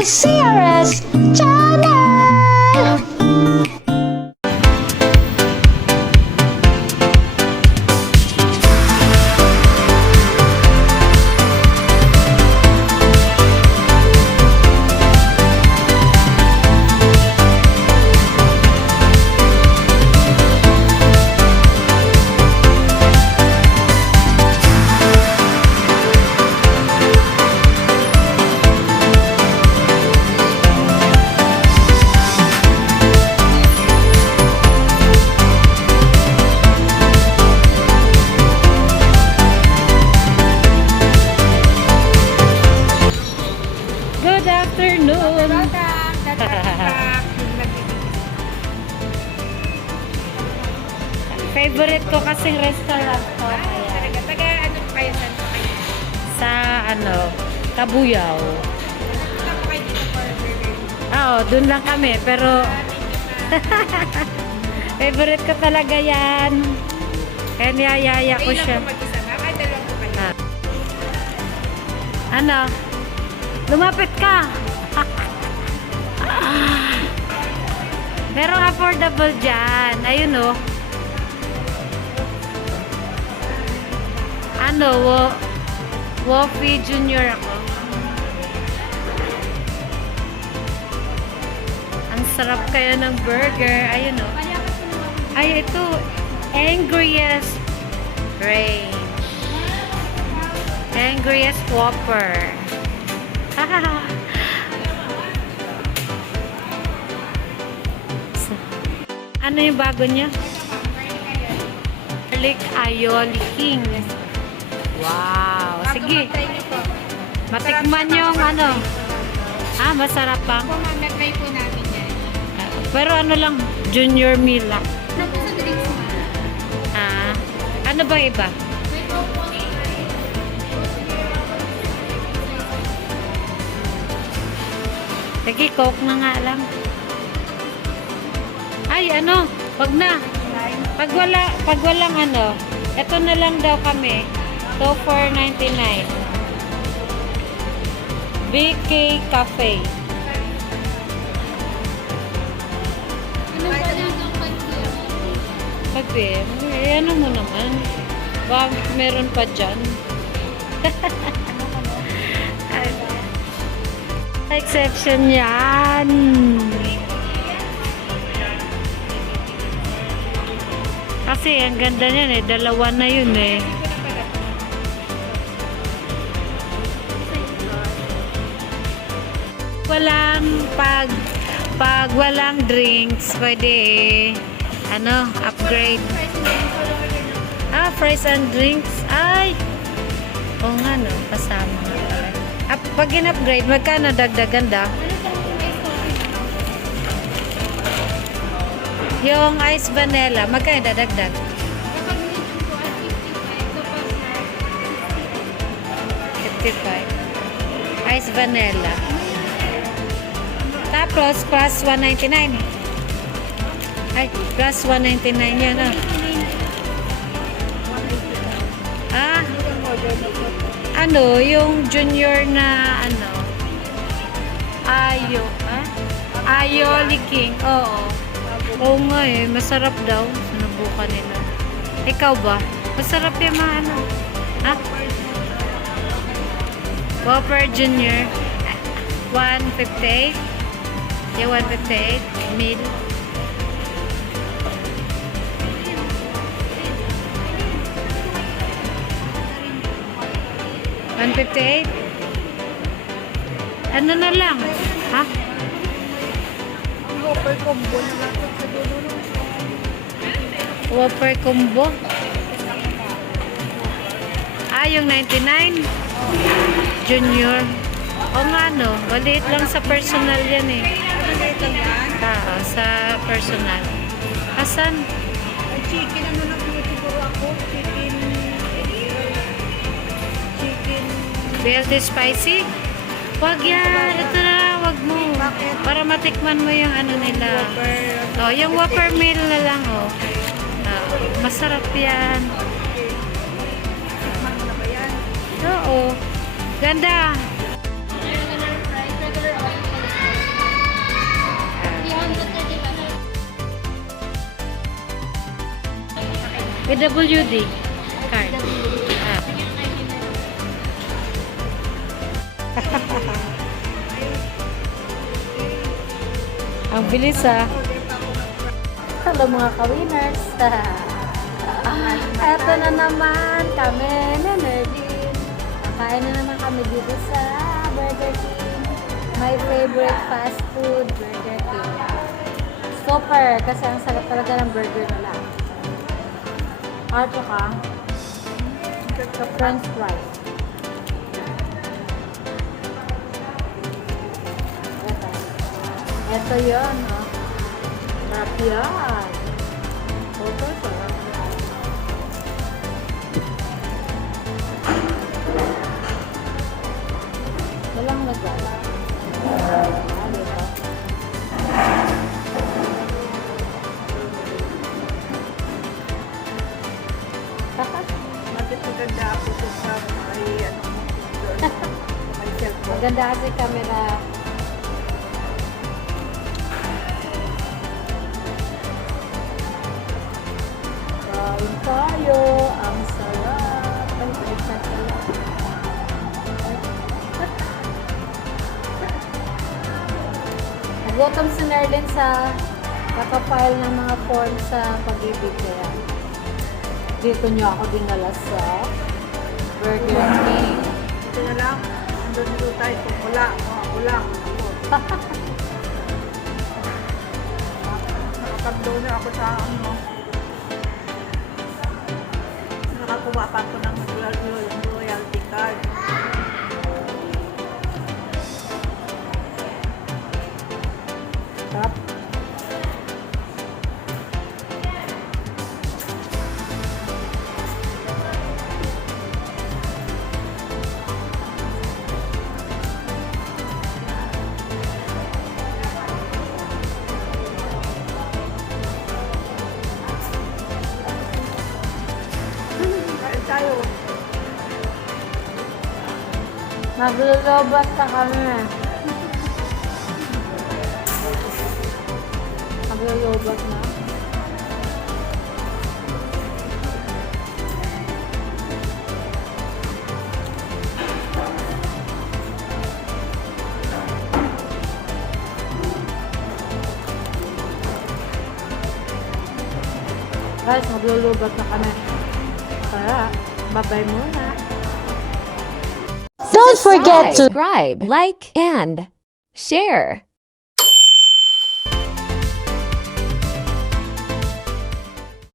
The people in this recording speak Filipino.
I see. Favorite ko kasing restaurant ko. Ah, talaga. Taga ano kayo? Saan po kayo? sa ano, Kabuyaw. Punta po kayo dito for burger. Oo, dun lang kami. Pero, favorite ko talaga yan. Kaya niyayaya ko Kayo lang siya. po mag-isa? Ay, dalawa po kayo. Ah. Ano? Lumapit ka! Pero affordable dyan. Ayun oh. Ano, wo, Wofi Junior ako. Ang sarap kaya ng burger. Ayun oh. Ay, ito. Angriest range. Angriest Whopper. ano yung bago niya? Garlic Aioli King. Wow. Sige. Matikman yung ano. Ah, masarap pa. Na-try po namin yan. Pero ano lang, junior meal lang. Po sa drinks ma'am? Ah, ano ba iba? Sige, coke na nga lang. Ay, ano? Wag na. Pag wala, pag walang ano, ito na lang daw kami. To 4.99. BK Cafe. Ano? Sabi, eh, ano mo naman? Ba, meron pa dyan. Exception yan. Kasi ang ganda niyan eh. Dalawa na yun eh. Walang pag pag walang drinks, pwede ano, upgrade. Ah, fries and drinks. Ay! Oo nga no, kasama nga pala. Up, pag in-upgrade, magkano dagdagan daw? Yung ice vanilla, magkano dadagdag? 55. Ice vanilla. Tapos, plus 199. Ay, plus 199 yan ah. Ah, ano, yung junior na ano, ayo, ah? Ayoli King, oo. Oo nga eh, masarap daw. Sinubukan nila. Ikaw ba? Masarap yung mga ano. Ha? Whopper Junior. 158. Yung 158 meal. One fifty-eight? Ano na lang? Ha? Whopper combo na lang po sa dulo. Whopper combo? Ah, yung 99? Junior. O nga no, maliit lang sa personal yan eh. Yan. Ah, sa personal. Asan? Chicken ano na siguro ako? Chicken... Chicken... BLT spicy? Wag yan. Ito na wag mo. Para matikman mo yung ano nila. Oh, yung Whopper meal na lang oh. Ah, masarap yan? Oo. Ganda. PWD card. Ah. Ang bilis ah. Hello mga ka-winners. Eto na naman kami na Nerlin. Kain na naman kami dito sa Burger King. My favorite fast food, Burger King. Super, kasi ang sarap talaga ng burger nila. At saka, sa french fries. Ito. Ito yun, ha? Oh. Sarap yan. Ito, sarap. Walang nagdala. Maganda kasi camera. Kain tayo. Ang sarap. Ay, baliktad pala. Nagutom si Nerlin sa kakapile ng mga form sa pag-ibig kaya dito niyo ako dinala sa Burger King. Ito na lang, andun dito tayo, wala, mga kulang. Ako. Nakakabdo na ako sa ano. Nakakuha pa ako ng Maglulubat ka kami. Maglulubat na. Guys, maglulubat na kami. Tara, babay muna. Don't forget to subscribe, like, and share.